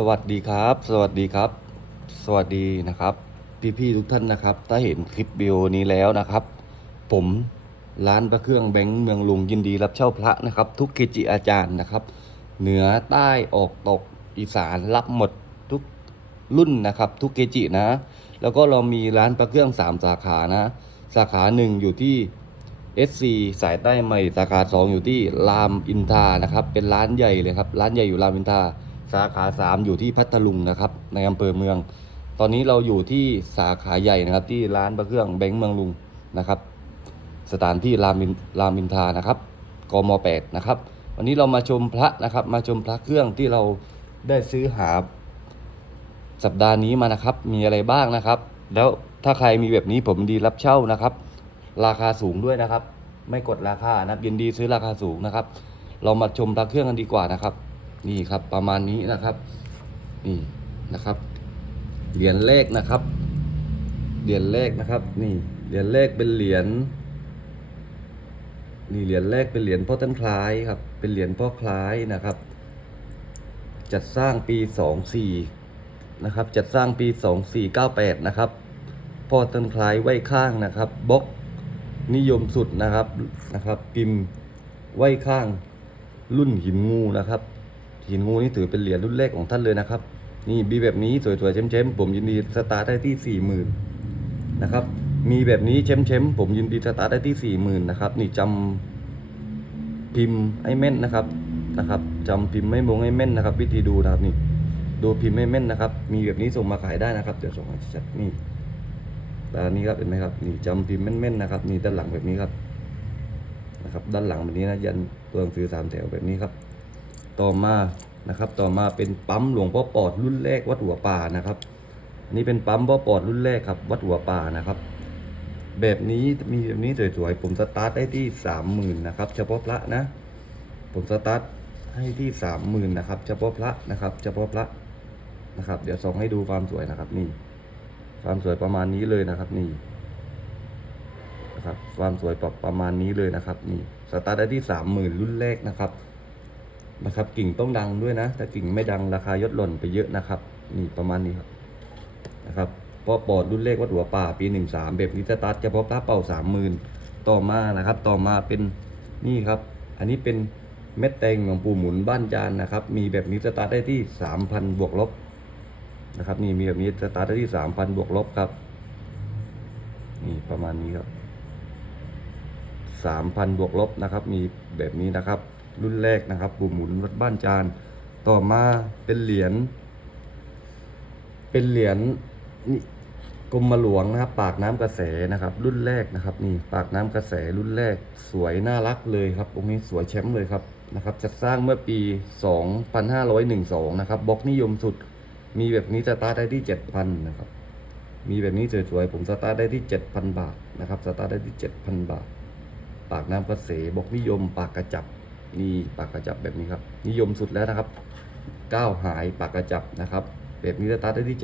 สวัสดีครับ สวัสดีครับ สวัสดีนะครับ พี่ๆทุกท่านนะครับ ถ้าเห็นคลิปวิดีโอนี้แล้วนะครับ ผมร้านพระเครื่องแบงค์เมืองลุงยินดีรับเช่าพระนะครับ ทุกเกจิอาจารย์นะครับ เหนือใต้ออกตกอีสานรับหมดทุกรุ่นนะครับ ทุกเกจินะ แล้วก็เรามีร้านพระเครื่องสามสาขานะ สาขาหนึ่งอยู่ที่ SC สายใต้ใหม่สาขา 2 อยู่ที่รามอินทานะครับ เป็นร้านใหญ่เลยครับ ร้านใหญ่อยู่รามอินทา สาขา 3 อยู่ที่พัทลุงนะครับ ในอำเภอเมือง ตอนนี้เราอยู่ที่สาขาใหญ่นะครับ ที่ร้านพระเครื่องแบงค์เมืองลุงนะครับ สถานที่รามินรามินทานะครับกม8นะครับ วันนี้เรามาชมพระนะครับ มาชมพระเครื่องที่เราได้ซื้อหาสัปดาห์นี้มานะครับ มีอะไรบ้างนะครับ แล้วถ้าใครมีแบบนี้ผมดีรับเช่านะครับ ราคาสูงด้วยนะครับ ไม่กดราคานะครับยินดีซื้อราคาสูงนะครับ เรามาชมพระเครื่องกันดีกว่านะครับ นี่ครับประมาณนี้นะครับ นี่นะครับ เหรียญเลขนะครับ เหรียญเลขนะครับ นี่เหรียญเลขเป็นเหรียญนี่เหรียญเลขเป็นเหรียญพ่อต้นคล้ายครับ เป็นเหรียญพ่อคล้ายนะครับ จัดสร้างปีสองสี่นะครับ จัดสร้างปีสองสี่เก้าแปดนะครับ พ่อต้นคล้ายไว้ข้างนะครับบล็อกนิยมสุดนะครับนะครับ พิมพ์ไว้ข้างรุ่นหินงูนะครับ หินงูนี่ถือเป็นเหรียญรุ่นแรกของท่านเลยนะครับ นี่มีแบบนี้สวยๆเช้มๆผมยินดีสตาร์ทได้ที่สี่หมื่นนะครับ มีแบบนี้เช้มๆผมยินดีสตาร์ทได้ที่สี่หมื่นนะครับ นี่จำพิมพ์ให้แม่นนะครับนะครับจำพิมพ์ไม่มงให้แม่นนะครับ วิธีดูนะครับนี่ดูพิมพ์ให้แม่นนะครับ มีแบบนี้ส่งมาขายได้นะครับเดี๋ยวส่งมาชัดๆนี่ตอนนี้ครับเห็นไหมครับนี่จำพิมพ์แม่นๆนะครับนี่ด้านหลังแบบนี้ครับนะครับ ด้านหลังแบบนี้นะยันตัวหนังสือสามแถวแบบนี้ครับ ต่อมานะครับ ต่อมาเป็นปั๊มหลวงพ่อปอดรุ่นแรกวัดหัวป่านะครับอันนี้เป็นปั๊มพ่อปอดรุ่นแรกครับ วัดหัวป่านะครับ แบบนี้มีแบบนี้สวยๆผมสตาร์ทได้ที่สามหมื่นนะครับ เฉพาะพระนะ ผมสตาร์ทให้ที่สามหมื่นนะครับ เฉพาะพระนะครับ เฉพาะพระนะครับ เดี๋ยวส่องให้ดูความสวยนะครับ นี่ ความสวยประมาณนี้เลยนะครับ นี่นะครับ ความสวยประมาณนี้เลยนะครับ นี่สตาร์ทได้ที่สามหมื่นรุ่นแรกนะครับ นะครับ กิ่งต้องดังด้วยนะถ้ากิ่งไม่ดังราคายดหล่นไปเยอะนะครับนี่ประมาณนี้ครับนะครับพอปอดรุ่นเลขวัดหัวป่าปีหนึ่งสามแบบนี้สตาร์ทเฉพาะพระเป่าสามหมื่นต่อมานะครับ ต่อมาเป็นนี่ครับ อันนี้เป็นเม็ดแตงของปู่หมุนบ้านจานนะครับ มีแบบนี้สตาร์ทได้ที่สามพันบวกลบนะครับนี่มีแบบนี้สตาร์ทได้ที่สามพันบวกลบครับนี่ประมาณนี้ครับสามพันบวกลบนะครับ มีแบบนี้นะครับ รุ่นแรกนะครับปู่หมุนวัดบ้านจาน ต่อมาเป็นเหรียญเป็นเหรียญนี่กรมหลวงนะครับ ปากน้ำกระแสนะครับ รุ่นแรกนะครับ นี่ปากน้ำกระแสรุ่นแรกสวยน่ารักเลยครับองค์นี้สวยแชมป์เลยครับนะครับจัดสร้างเมื่อปี 2512 นะครับบล็อกนิยมสุด มีแบบนี้สตาร์ทได้ที่ 7,000 นะครับ มีแบบนี้สวยๆผมสตาร์ทได้ที่ 7,000 บาทนะครับสตาร์ทได้ที่ 7,000 บาท ปากน้ำกระเสบล็อกนิยม ปากกระจับ นี่ปากกระจับแบบนี้ครับ นิยมสุดแล้วนะครับก้าวหายปากกระจับนะครับ แบบนี้สตาร์ทได้ที่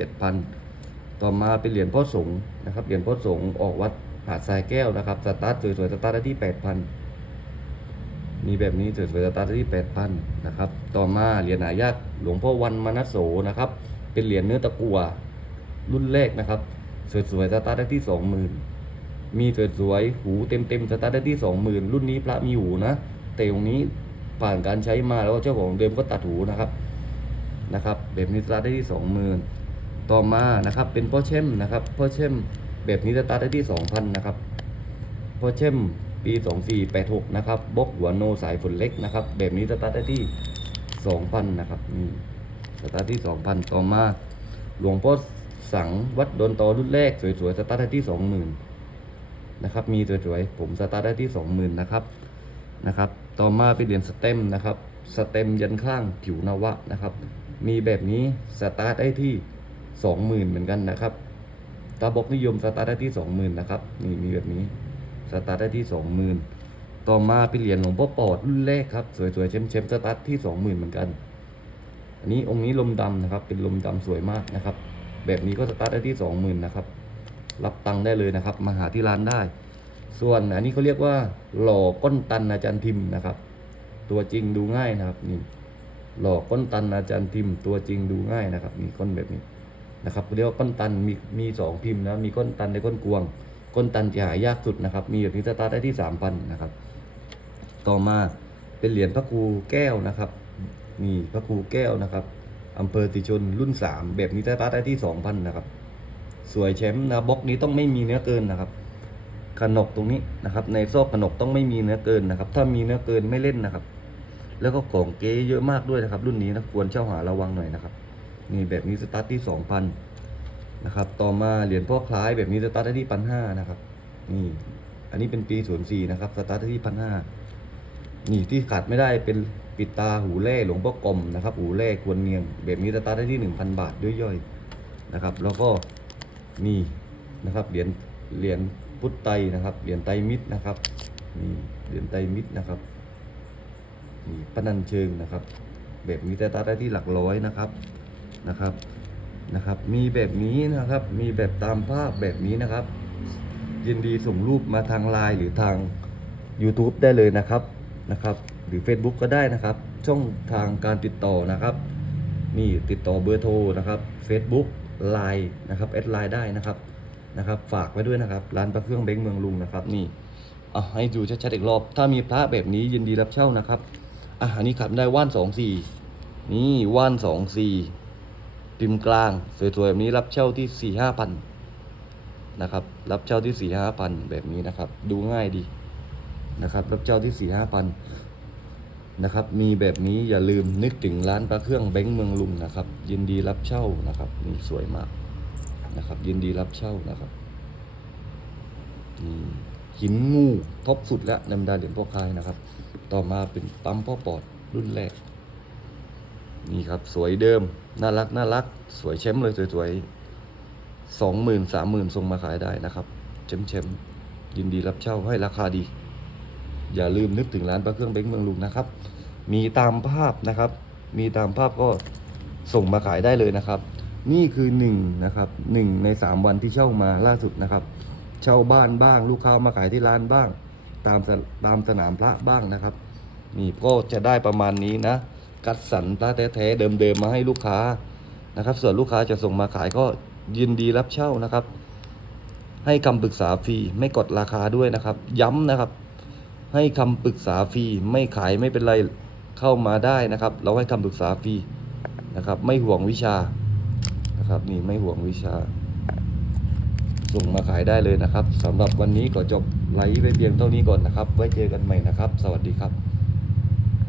7,000 ต่อมาเป็นเหรียญพ่อสงฆ์นะครับเหรียญพ่อสงฆ์ออกวัดหาดทรายแก้วนะครับสตาร์ทสวยๆสตาร์ทได้ที่ 8,000 มีแบบนี้สวยๆสตาร์ทได้ที่ 8,000 นะครับ ต่อมาเหรียญหายากหลวงพ่อวันมนัสโสนะครับ เป็นเหรียญเนื้อตะกั่วรุ่นแรกนะครับสวยๆสตาร์ทได้ที่ 20,000 มีสวยๆหูเต็มๆสตาร์ทได้ที่ 20,000 รุ่นนี้พระมีหูนะแต่ตรงนี้ ผ่านการใช้มาแล้วเจ้าของเดิมก็ตัดหูนะครับนะครับ แบบนี้สตาร์ทได้ที่20,000ต่อมานะครับเป็นพ่อเช่มนะครับพ่อเช่มแบบนี้สตาร์ทได้ที่2,000นนะครับพ่อเช่มปี2486นะครับบล็อกหัวโนสายฝนเล็กนะครับแบบนี้สตาร์ทได้ที่2,000นนะครับนี่สตาร์ทที่2,000ต่อมาหลวงพ่อสังวัดดนตอรุ่นแรกสวยๆสตาร์ทได้ที่20,000นนะครับมีสวยๆผมสตาร์ทได้ที่20,000นะครับนะครับ ต่อมาเป็นเหรียญสเต็มนะครับ สเต็มยันข้างผิวนวะนะครับ มีแบบนี้สตาร์ทได้ที่ 20,000 เหมือนกันนะครับตาบกนิยมสตาร์ทได้ที่ 20,000 นะครับ นี่มีแบบนี้สตาร์ทได้ที่ 20,000 ต่อมาเป็นเหรียญหลวงพ่อปอดรุ่นแรกครับ สวยๆเช้มๆสตาร์ทที่ 20,000 เหมือนกัน อันนี้องค์นี้ลมดำนะครับ เป็นลมดำสวยมากนะครับ แบบนี้ก็สตาร์ทได้ที่ 20,000 นะครับ รับตังค์ได้เลยนะครับ มาหาที่ร้านได้ ส่วนอันนี้เขาเรียกว่าหล่อก้นตันอาจารย์ทิมนะครับ ตัวจริงดูง่ายนะครับนี่หล่อก้นตันอาจารย์พิมตัวจริงดูง่ายนะครับมีก้นแบบนี้นะครับเรียกว่าก้นตันมีมีสองพิมพ์นะมีก้นตันในก้นกวง ก้นตันจะหายากสุดนะครับ มีแบบนี้สตาร์ทได้ที่สามพันนะครับ ต่อมาเป็นเหรียญพระครูแก้วนะครับนี่พระครูแก้วนะครับอำเภอติชนรุ่นสามแบบนี้สตาร์ทได้ที่สองพันนะครับ สวยแชมป์นะบล็อกนี้ต้องไม่มีเนื้อเกินนะครับ ขนกตรงนี้นะครับ ในซอกขนกต้องไม่มีเนื้อเกินนะครับ ถ้ามีเนื้อเกินไม่เล่นนะครับ แล้วก็ของเก๊เยอะมากด้วยนะครับ รุ่นนี้นะควรเช่าหาระวังหน่อยนะครับนี่แบบนี้สตาร์ทที่สองพันนะครับ ต่อมาเหรียญพ่อคล้ายแบบนี้สตาร์ทได้ที่พันห้านะครับนี่อันนี้เป็นปีศูนย์สี่นะครับสตาร์ทได้ที่พันห้านี่ที่ขาดไม่ได้เป็นปิดตาหูแร่หลวงพ่อกลมนะครับ หูแร่ควรเนียงแบบนี้สตาร์ทได้ที่หนึ่งพันบาทด้วยย่อยนะครับ แล้วก็นี่นะครับเหรียญเหรียญ พุทธไตนะครับเหรียญไตมิตรนะครับนี่เหรียญไตมิตรนะครับนี่พนันเชิงนะครับ แบบนี้แต่ตาได้ที่หลักร้อยนะครับนะครับนะครับ มีแบบนี้นะครับ มีแบบตามภาพแบบนี้นะครับ ยินดีส่งรูปมาทางไลน์หรือทาง YouTube ได้เลยนะครับนะครับ หรือ Facebook ก็ได้นะครับ ช่องทางการติดต่อนะครับนี่ติดต่อเบอร์โทรนะครับ Facebook Line นะครับแอดไลน์ได้นะครับ นะครับ ฝากไว้ด้วยนะครับ ร้านพระเครื่องเบ้งเมืองลุงนะครับนี่อะให้ดูชัดๆอีกรอบ ถ้ามีพระแบบนี้ยินดีรับเช่านะครับอะอันนี้ขับได้ว่านสองสี่นี่ว่านสองสี่พิมพ์กลางสวยๆแบบนี้รับเช่าที่สี่ห้าพันนะครับรับเช่าที่สี่ห้าพันแบบนี้นะครับ ดูง่ายดีนะครับรับเช่าที่สี่ห้าพันนะครับมีแบบนี้อย่าลืมนึกถึงร้านพระเครื่องแบงเมืองลุงนะครับ ยินดีรับเช่านะครับนี่สวยมาก นะครับ ยินดีรับเช่านะครับนี่หินงูท็อปสุดแล้วในบรรดาเหรียญพ่อคายนะครับ ต่อมาเป็นปั๊มพ่อปอดรุ่นแรก นี่ครับสวยเดิม น่ารักน่ารัก สวยเช้มเลยสวยๆสองหมื่นสามหมื่นส่งมาขายได้นะครับ เช้มเช้มยินดีรับเช่าให้ราคาดี อย่าลืมนึกถึงร้านพระเครื่องเบ้งเมืองลุงนะครับ มีตามภาพนะครับ มีตามภาพก็ส่งมาขายได้เลยนะครับ นี่คือหนึ่งนะครับหนึ่งในสามวันที่เช่ามาล่าสุดนะครับ เช่าบ้านบ้าง ลูกค้ามาขายที่ร้านบ้าง ตามตามสนามพระบ้างนะครับ นี่ก็จะได้ประมาณนี้นะคัดสรรพระแท้ๆเดิมๆมาให้ลูกค้านะครับ ส่วนลูกค้าจะส่งมาขายก็ยินดีรับเช่านะครับ ให้คำปรึกษาฟรีไม่กดราคาด้วยนะครับ ย้ำนะครับ ให้คำปรึกษาฟรีไม่ขายไม่เป็นไรเข้ามาได้นะครับ เราให้คำปรึกษาฟรีนะครับ ไม่ห่วงวิชา นะครับนี่ไม่ห่วงวิชา ส่งมาขายได้เลยนะครับสำหรับวันนี้ก็จบไลฟ์ไปเพียงเท่านี้ก่อนนะครับ ไว้เจอกันใหม่นะครับ สวัสดีครับ